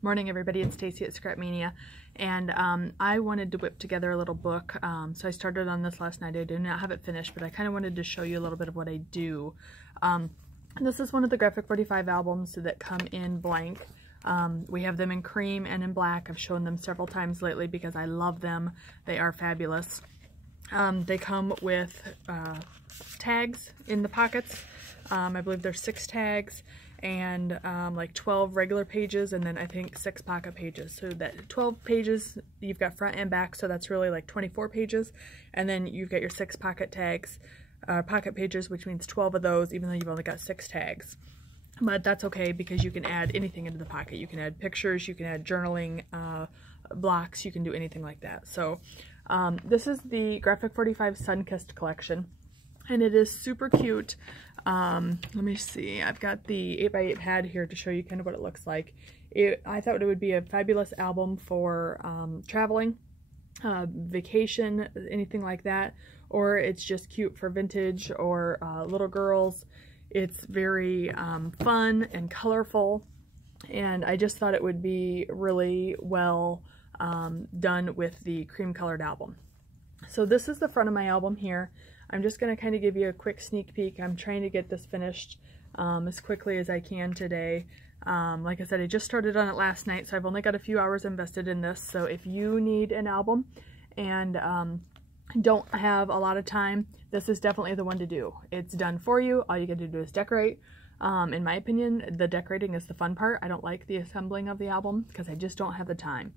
Morning everybody, it's Stacy at Scrapmania, and I wanted to whip together a little book, so I started on this last night. I do not have it finished, but I kind of wanted to show you a little bit of what I do. This is one of the Graphic 45 albums that come in blank. We have them in cream and in black. I've shown them several times lately because I love them. They are fabulous. They come with tags in the pockets. I believe there's 6 tags and like 12 regular pages, and then I think 6 pocket pages. So that 12 pages, you've got front and back, so that's really like 24 pages. And then you've got your 6 pocket tags, pocket pages, which means 12 of those, even though you've only got 6 tags. But that's okay because you can add anything into the pocket. You can add pictures, you can add journaling blocks, you can do anything like that. So this is the Graphic 45 Sun-Kissed collection, and it is super cute. Let me see, I've got the 8x8 pad here to show you kind of what it looks like. I thought it would be a fabulous album for traveling, vacation, anything like that, or it's just cute for vintage or little girls. It's very fun and colorful, and I just thought it would be really well done with the cream colored album. So this is the front of my album here. I'm just going to kind of give you a quick sneak peek. I'm trying to get this finished as quickly as I can today. Like I said, I just started on it last night, so I've only got a few hours invested in this. So if you need an album and don't have a lot of time, this is definitely the one to do. It's done for you. All you got to do is decorate. In my opinion, the decorating is the fun part. I don't like the assembling of the album because I just don't have the time.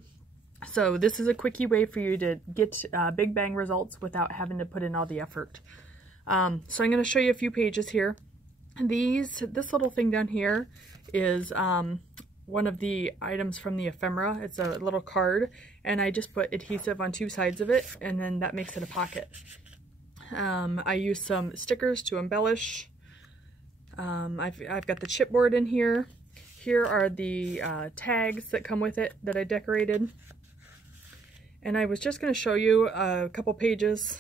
So this is a quickie way for you to get big bang results without having to put in all the effort. So I'm going to show you a few pages here. This little thing down here is one of the items from the ephemera. It's a little card, and I just put adhesive on 2 sides of it, and then that makes it a pocket. I use some stickers to embellish. I've got the chipboard in here. Here are the tags that come with it that I decorated. And I was just going to show you a couple pages.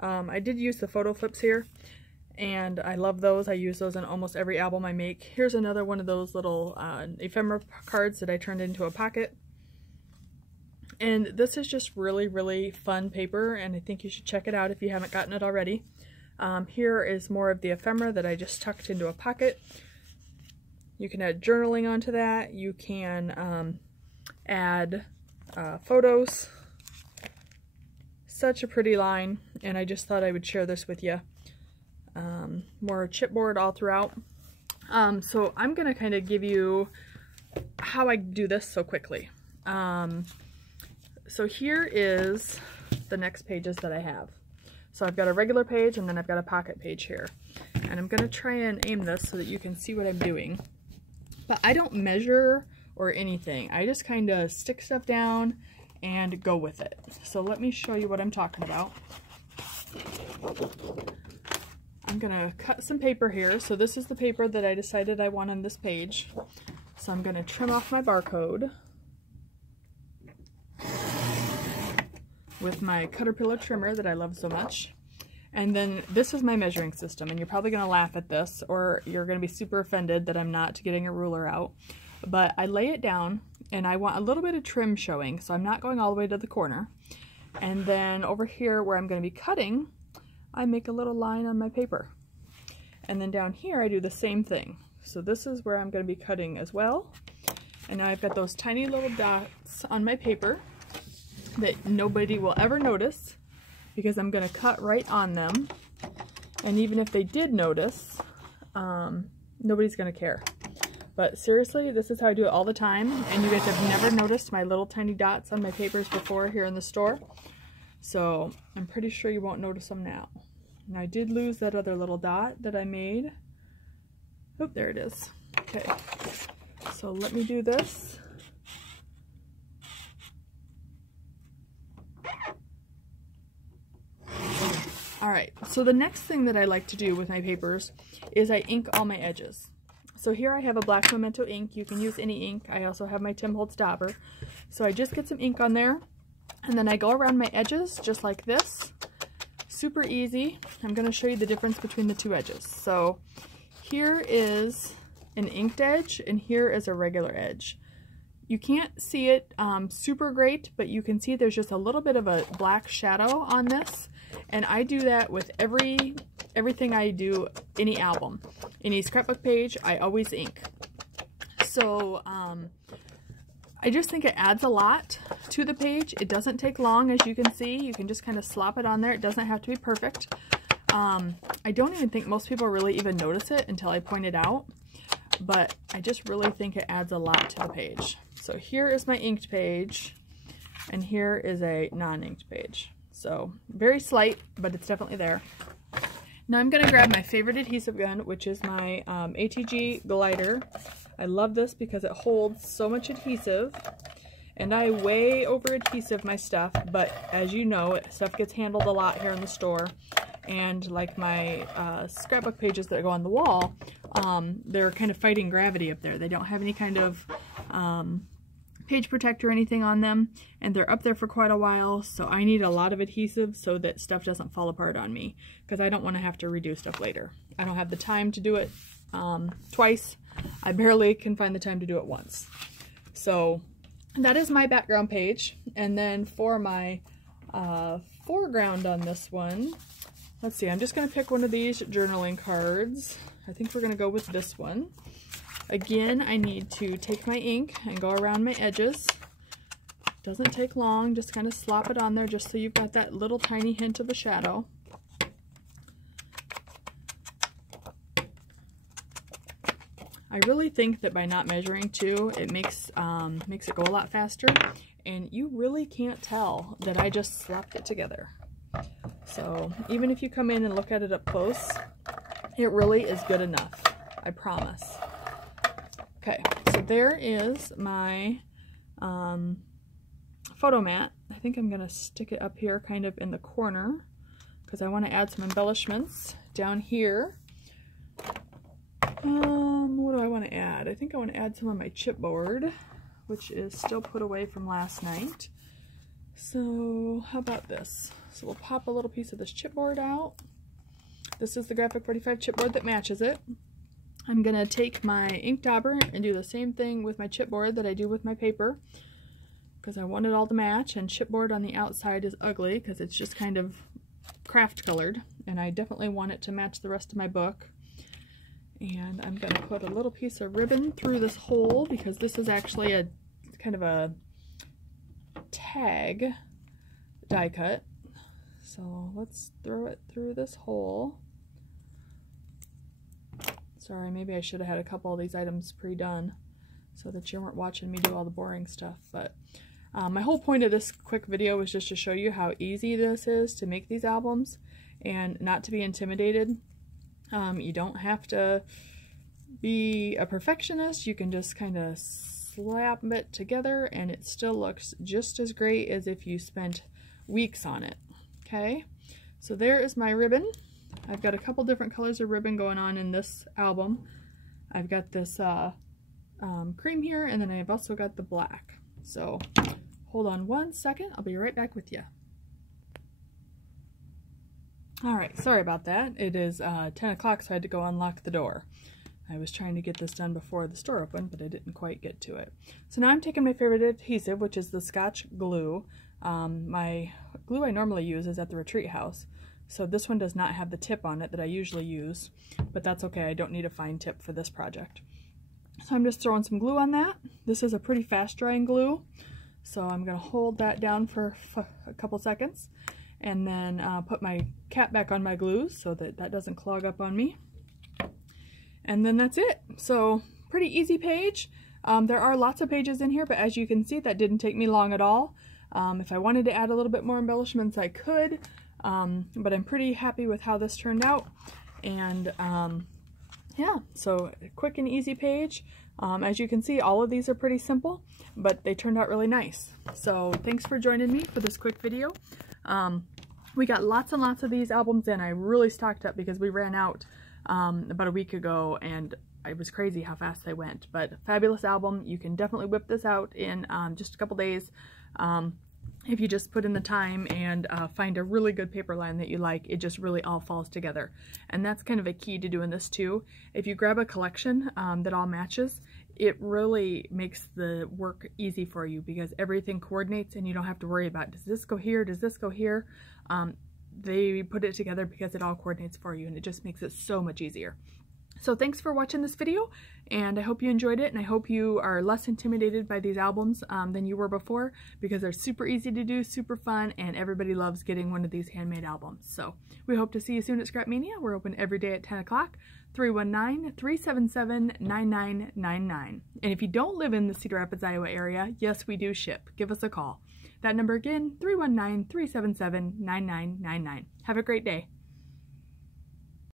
I did use the photo flips here, and I love those. I use those in almost every album I make. Here's another one of those little ephemera cards that I turned into a pocket. And this is just really, really fun paper, and I think you should check it out if you haven't gotten it already. Here is more of the ephemera that I just tucked into a pocket. You can add journaling onto that. You can add photos. Such a pretty line, and I just thought I would share this with you. More chipboard all throughout. So I'm going to kind of give you how I do this so quickly. So here is the next pages that I have. So I've got a regular page, and then I've got a pocket page here. And I'm going to try and aim this so that you can see what I'm doing. But I don't measure or anything. I just kind of stick stuff down and go with it. So let me show you what I'm talking about. I'm gonna cut some paper here. So this is the paper that I decided I want on this page. So I'm gonna trim off my barcode with my Caterpillar trimmer that I love so much. And then this is my measuring system, and you're probably gonna laugh at this, or you're gonna be super offended that I'm not getting a ruler out. But I lay it down, and I want a little bit of trim showing, so I'm not going all the way to the corner. And then over here where I'm going to be cutting, I make a little line on my paper. And then down here I do the same thing. So this is where I'm going to be cutting as well. And now I've got those tiny little dots on my paper that nobody will ever notice because I'm going to cut right on them. And even if they did notice, nobody's going to care. But seriously, this is how I do it all the time, and you guys have never noticed my little tiny dots on my papers before here in the store. So I'm pretty sure you won't notice them now. And I did lose that other little dot that I made. Oh, there it is. Okay, so let me do this. Alright, so the next thing that I like to do with my papers is I ink all my edges. So here I have a black Memento ink. You can use any ink. I also have my Tim Holtz Dauber. So I just get some ink on there, and then I go around my edges just like this. Super easy. I'm going to show you the difference between the 2 edges. So here is an inked edge, and here is a regular edge. You can't see it super great, but you can see there's just a little bit of a black shadow on this. And I do that with everything I do, any album. Any scrapbook page, I always ink. So I just think it adds a lot to the page. It doesn't take long, as you can see. You can just kind of slop it on there. It doesn't have to be perfect. I don't even think most people really even notice it until I point it out, but I just really think it adds a lot to the page. So here is my inked page, and here is a non-inked page. So very slight, but it's definitely there. Now I'm going to grab my favorite adhesive gun, which is my ATG glider. I love this because it holds so much adhesive, and I way over adhesive my stuff, but as you know, stuff gets handled a lot here in the store. And like my scrapbook pages that go on the wall, they're kind of fighting gravity up there. They don't have any kind of page protector or anything on them, and they're up there for quite a while, so I need a lot of adhesive so that stuff doesn't fall apart on me, because I don't want to have to redo stuff later. I don't have the time to do it twice. I barely can find the time to do it once. So that is my background page, and then for my foreground on this one, let's see, I'm just going to pick one of these journaling cards. I think we're going to go with this one. Again, I need to take my ink and go around my edges. Doesn't take long, just kind of slop it on there just so you've got that little tiny hint of a shadow. I really think that by not measuring too, it makes it go a lot faster, and you really can't tell that I just slapped it together. So even if you come in and look at it up close, it really is good enough, I promise. Okay, so there is my photo mat. I think I'm going to stick it up here kind of in the corner because I want to add some embellishments down here. What do I want to add? I think I want to add some of my chipboard, which is still put away from last night. So how about this? So we'll pop a little piece of this chipboard out. This is the Graphic 45 chipboard that matches it. I'm going to take my ink dauber and do the same thing with my chipboard that I do with my paper, because I want it all to match, and chipboard on the outside is ugly because it's just kind of craft colored, and I definitely want it to match the rest of my book. And I'm going to put a little piece of ribbon through this hole because this is actually a kind of a tag die cut. So let's throw it through this hole. Sorry, maybe I should have had a couple of these items pre-done so that you weren't watching me do all the boring stuff. But my whole point of this quick video was just to show you how easy this is to make these albums and not to be intimidated. You don't have to be a perfectionist. You can just kind of slap it together and it still looks just as great as if you spent weeks on it. Okay, so there is my ribbon. I've got a couple different colors of ribbon going on in this album. I've got this cream here, and then I've also got the black. So hold on one second, I'll be right back with you. Alright, sorry about that. It is 10 o'clock, so I had to go unlock the door. I was trying to get this done before the store opened, but I didn't quite get to it. So now I'm taking my favorite adhesive, which is the Scotch glue. My glue I normally use is at the retreat house. So this one does not have the tip on it that I usually use, but that's okay. I don't need a fine tip for this project. So I'm just throwing some glue on that. This is a pretty fast drying glue, so I'm going to hold that down for a couple seconds and then put my cap back on my glue so that that doesn't clog up on me. And then that's it. So pretty easy page. There are lots of pages in here, but as you can see, that didn't take me long at all. If I wanted to add a little bit more embellishments, I could. But I'm pretty happy with how this turned out, and yeah, so a quick and easy page. As you can see, all of these are pretty simple, but they turned out really nice. So thanks for joining me for this quick video. We got lots and lots of these albums in. I really stocked up because we ran out about a week ago, and it was crazy how fast they went. But fabulous album. You can definitely whip this out in just a couple days. If you just put in the time and find a really good paper line that you like, it just really all falls together. And that's kind of a key to doing this too. If you grab a collection that all matches, it really makes the work easy for you because everything coordinates and you don't have to worry about, does this go here, does this go here? They put it together because it all coordinates for you, and it just makes it so much easier. So thanks for watching this video, and I hope you enjoyed it, and I hope you are less intimidated by these albums than you were before, because they're super easy to do, super fun, and everybody loves getting one of these handmade albums. So we hope to see you soon at Scrapmania. We're open every day at 10 o'clock, 319-377-9999. And if you don't live in the Cedar Rapids, Iowa area, yes, we do ship. Give us a call. That number again, 319-377-9999. Have a great day.